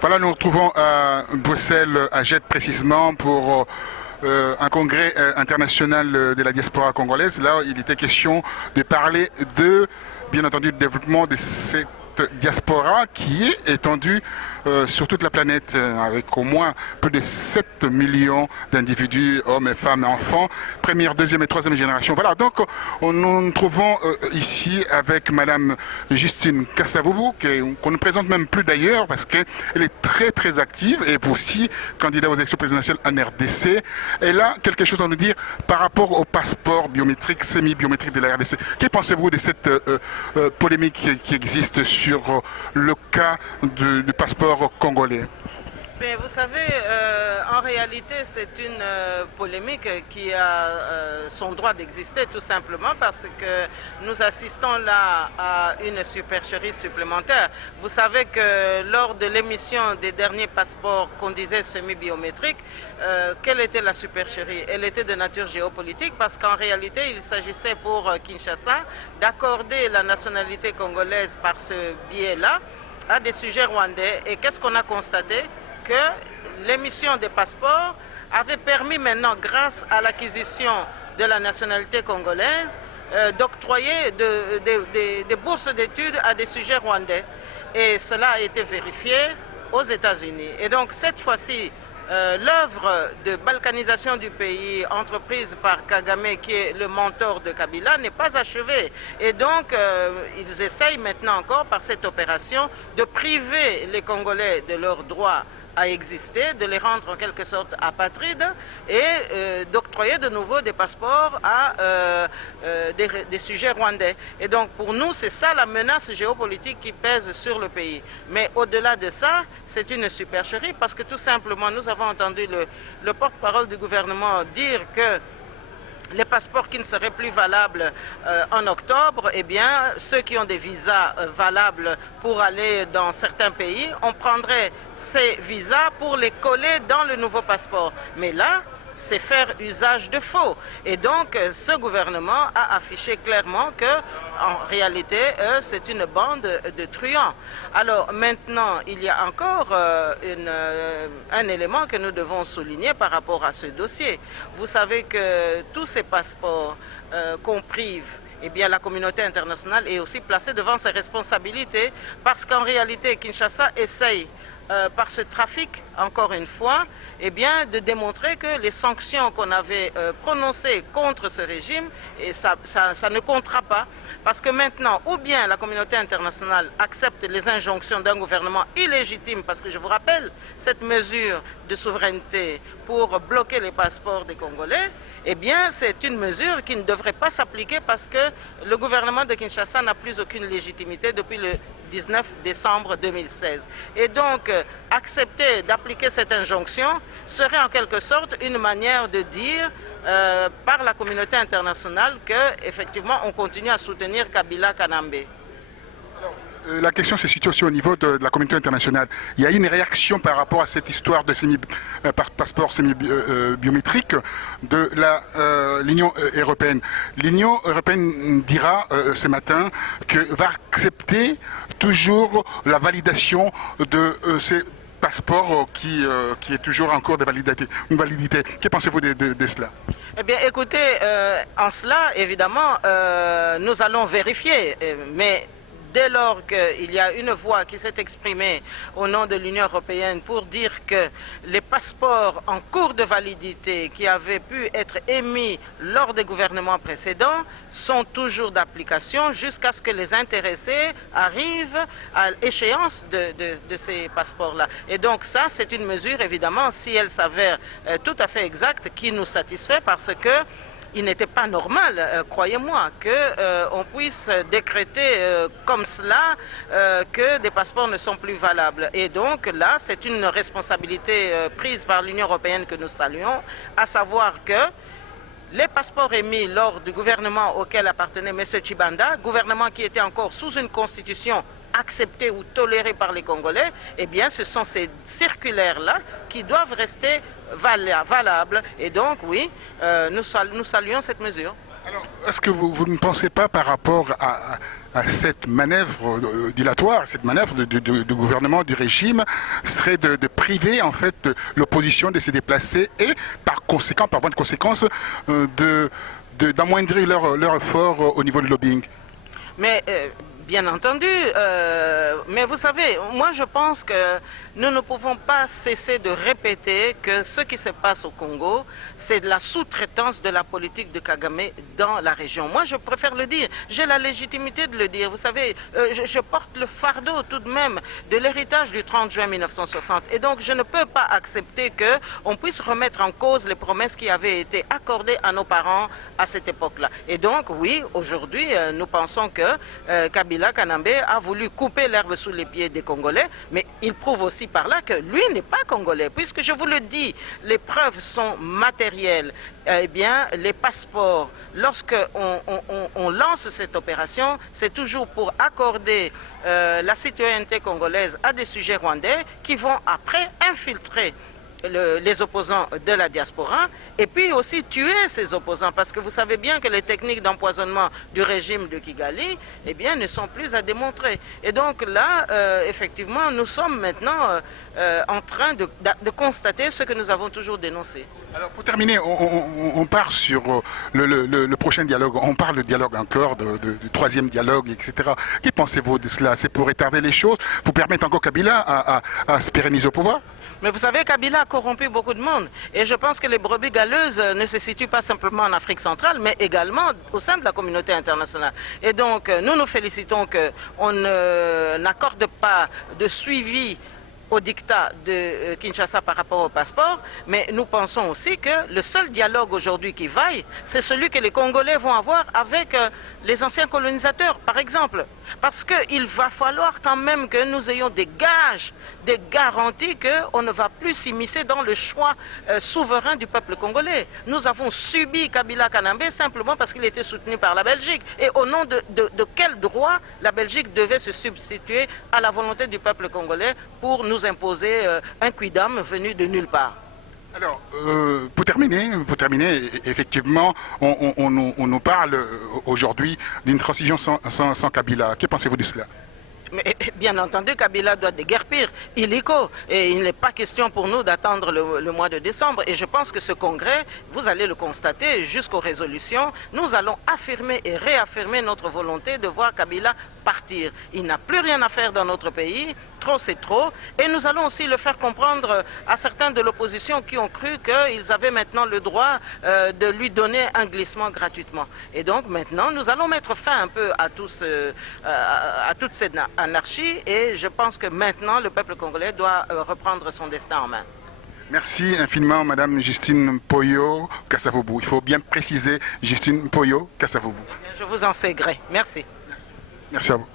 Voilà, nous nous retrouvons à Bruxelles, à Jette précisément, pour un congrès international de la diaspora congolaise. Là, il était question de parler de, bien entendu, du développement de cette diaspora qui est étendue sur toute la planète avec au moins plus de 7 millions d'individus, hommes et femmes et enfants, première, deuxième et troisième génération. Voilà, donc nous nous trouvons ici avec Madame Justine Kasavubu, qu'on ne présente même plus d'ailleurs parce qu'elle est très très active et aussi candidate aux élections présidentielles en RDC. Elle a quelque chose à nous dire par rapport au passeport biométrique, semi-biométrique de la RDC. Que pensez-vous de cette polémique qui existe sur le cas du passeport congolais? Mais vous savez, en réalité, c'est une polémique qui a son droit d'exister tout simplement parce que nous assistons là à une supercherie supplémentaire. Vous savez que lors de l'émission des derniers passeports qu'on disait semi-biométriques, quelle était la supercherie? Elle était de nature géopolitique parce qu'en réalité, il s'agissait pour Kinshasa d'accorder la nationalité congolaise par ce biais-là à des sujets rwandais. Et qu'est-ce qu'on a constaté? Que l'émission des passeports avait permis maintenant, grâce à l'acquisition de la nationalité congolaise, d'octroyer des bourses d'études à des sujets rwandais. Et cela a été vérifié aux États-Unis. Et donc cette fois-ci, l'œuvre de balkanisation du pays entreprise par Kagame, qui est le mentor de Kabila, n'est pas achevée. Et donc, ils essayent maintenant encore, par cette opération, de priver les Congolais de leurs droits à exister, de les rendre en quelque sorte apatrides et d'octroyer de nouveau des passeports à des sujets rwandais. Et donc pour nous, c'est ça la menace géopolitique qui pèse sur le pays. Mais au-delà de ça, c'est une supercherie parce que tout simplement, nous avons entendu le porte-parole du gouvernement dire que les passeports qui ne seraient plus valables en octobre, eh bien, ceux qui ont des visas valables pour aller dans certains pays, on prendrait ces visas pour les coller dans le nouveau passeport. Mais là, c'est faire usage de faux. Et donc, ce gouvernement a affiché clairement que, en réalité, c'est une bande de truands. Alors maintenant, il y a encore un élément que nous devons souligner par rapport à ce dossier. Vous savez que tous ces passeports qu'on prive, eh bien, la communauté internationale est aussi placée devant ses responsabilités parce qu'en réalité, Kinshasa essaye par ce trafic, encore une fois, eh bien, de démontrer que les sanctions qu'on avait prononcées contre ce régime, et ça ne comptera pas. Parce que maintenant, ou bien la communauté internationale accepte les injonctions d'un gouvernement illégitime, parce que je vous rappelle, cette mesure de souveraineté pour bloquer les passeports des Congolais, eh bien, c'est une mesure qui ne devrait pas s'appliquer parce que le gouvernement de Kinshasa n'a plus aucune légitimité depuis le 19 décembre 2016. Et donc, accepter d'appliquer cette injonction serait en quelque sorte une manière de dire par la communauté internationale qu'effectivement on continue à soutenir Kabila Kanambe. La question se situe aussi au niveau de la communauté internationale. Il y a une réaction par rapport à cette histoire de passeport semi-biométrique de l'Union européenne. L'Union européenne dira ce matin qu'elle va accepter toujours la validation de ces passeports qui est toujours en cours de validité. Que pensez-vous de cela? Eh bien, écoutez, en cela, évidemment, nous allons vérifier, mais dès lors qu'il y a une voix qui s'est exprimée au nom de l'Union européenne pour dire que les passeports en cours de validité qui avaient pu être émis lors des gouvernements précédents sont toujours d'application jusqu'à ce que les intéressés arrivent à l'échéance de ces passeports-là. Et donc ça, c'est une mesure, évidemment, si elle s'avère tout à fait exacte, qui nous satisfait parce que il n'était pas normal, croyez-moi, qu'on puisse décréter comme cela que des passeports ne sont plus valables. Et donc là, c'est une responsabilité prise par l'Union européenne que nous saluons, à savoir que les passeports émis lors du gouvernement auquel appartenait M. Tshibanda, gouvernement qui était encore sous une constitution acceptée ou tolérée par les Congolais, eh bien ce sont ces circulaires-là qui doivent rester valables. Et donc oui, nous saluons cette mesure. Alors, est-ce que vous ne pensez pas par rapport à à cette manœuvre dilatoire, cette manœuvre du gouvernement, du régime, serait de priver en fait l'opposition de se déplacer et par conséquent, par voie de conséquence, d'amoindrir leur effort au niveau du lobbying. Mais bien entendu, mais vous savez, moi je pense que nous ne pouvons pas cesser de répéter que ce qui se passe au Congo, c'est de la sous-traitance de la politique de Kagame dans la région. Moi je préfère le dire, j'ai la légitimité de le dire. Vous savez, je porte le fardeau tout de même de l'héritage du 30 juin 1960. Et donc je ne peux pas accepter qu'on puisse remettre en cause les promesses qui avaient été accordées à nos parents à cette époque-là. Et donc oui, aujourd'hui, nous pensons que Kabila Kanambe a voulu couper l'herbe sous les pieds des Congolais, mais il prouve aussi par là que lui n'est pas Congolais, puisque je vous le dis, les preuves sont matérielles. Eh bien, les passeports, lorsque on lance cette opération, c'est toujours pour accorder la citoyenneté congolaise à des sujets rwandais qui vont après infiltrer les opposants de la diaspora et puis aussi tuer ces opposants, parce que vous savez bien que les techniques d'empoisonnement du régime de Kigali eh bien, ne sont plus à démontrer. Et donc là, effectivement, nous sommes maintenant en train de constater ce que nous avons toujours dénoncé. Alors pour terminer, on part sur le prochain dialogue, on parle de dialogue encore, du troisième dialogue, etc. Qu'y pensez-vous de cela? C'est pour retarder les choses, pour permettre encore Kabila à se pérenniser au pouvoir? Mais vous savez, Kabila a corrompu beaucoup de monde. Et je pense que les brebis galeuses ne se situent pas simplement en Afrique centrale, mais également au sein de la communauté internationale. Et donc, nous nous félicitons qu'on n'accorde pas de suivi au dictat de Kinshasa par rapport au passeport, mais nous pensons aussi que le seul dialogue aujourd'hui qui vaille, c'est celui que les Congolais vont avoir avec les anciens colonisateurs, par exemple. Parce qu'il va falloir quand même que nous ayons des gages, des garanties qu'on ne va plus s'immiscer dans le choix souverain du peuple congolais. Nous avons subi Kabila Kanambe simplement parce qu'il était soutenu par la Belgique. Et au nom de quel droit la Belgique devait se substituer à la volonté du peuple congolais pour nous imposer un quidam venu de nulle part? Alors, pour terminer, effectivement, on nous parle aujourd'hui d'une transition sans Kabila. Que pensez-vous de cela? Mais bien entendu, Kabila doit déguerpir illico. Et il n'est pas question pour nous d'attendre le mois de décembre. Et je pense que ce congrès, vous allez le constater jusqu'aux résolutions, nous allons affirmer et réaffirmer notre volonté de voir Kabila partir. Il n'a plus rien à faire dans notre pays. Trop, c'est trop. Et nous allons aussi le faire comprendre à certains de l'opposition qui ont cru qu'ils avaient maintenant le droit de lui donner un glissement gratuitement. Et donc maintenant, nous allons mettre fin un peu à toute cette anarchie. Et je pense que maintenant, le peuple congolais doit reprendre son destin en main. Merci infiniment, Madame Justine Mpoyo Kasavubu. Il faut bien préciser Justine Mpoyo Kasavubu. Je vous en sais gré. Merci. Merci à vous.